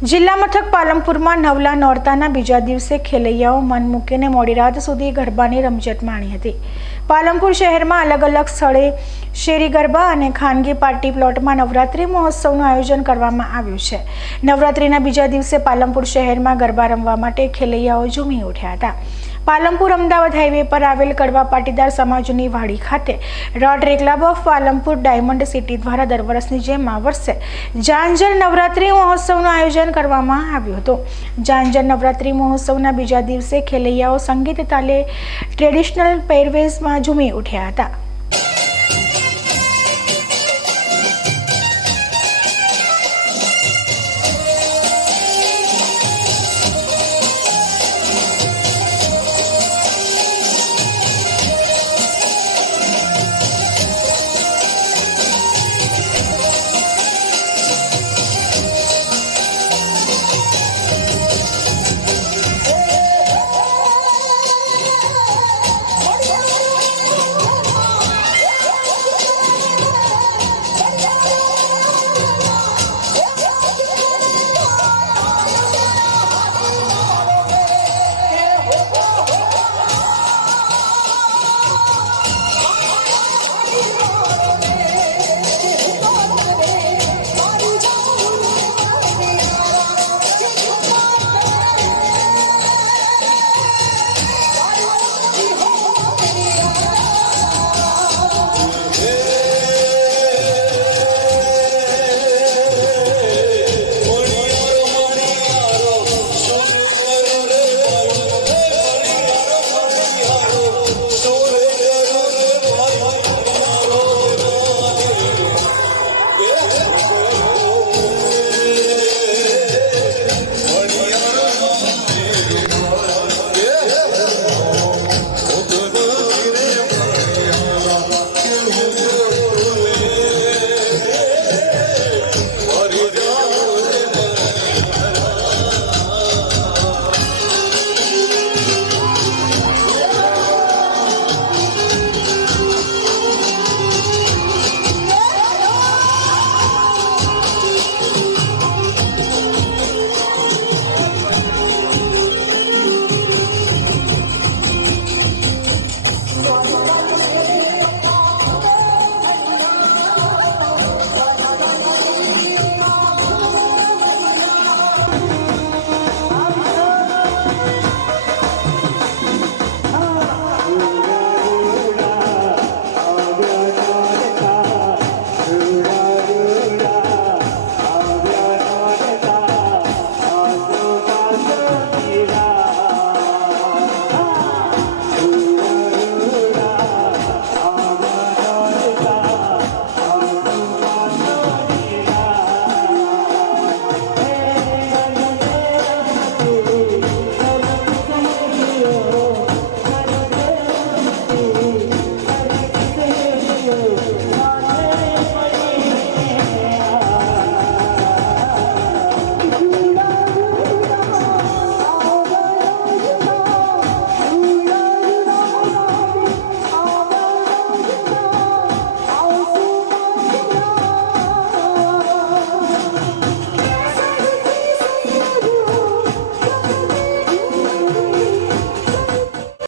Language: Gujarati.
જિલ્લા મથક પાલનપુરમાં નવલા નોરતાના બીજા દિવસે ખેલૈયાઓ મન મૂકીને મોડી રાત સુધી ગરબાની રમઝટ માણી હતી। પાલનપુર શહેરમાં અલગ અલગ સ્થળે શેરી ગરબા અને ખાનગી પાર્ટી પ્લોટમાં નવરાત્રી મહોત્સવનું આયોજન કરવામાં આવ્યું છે। નવરાત્રીના બીજા દિવસે પાલનપુર શહેરમાં ગરબા રમવા માટે ખેલૈયાઓ ઝૂમી ઉઠ્યા હતા। પાલનપુર અમદાવાદ હાઈવે પર આવેલ કડવા પાટીદાર સમાજની વાડી ખાતે rotary club of Palanpur diamond city દ્વારા દર વર્ષની જેમ આ વર્ષે જાંજર નવરાત્રી મહોત્સવનું આયોજન કરવામાં આવ્યું હતું। જાંજર નવરાત્રી મહોત્સવના બીજા દિવસે ખેલૈયાઓ સંગીત તાલે ટ્રેડિશનલ પહેરવેશમાં ઝૂમી ઉઠ્યા હતા।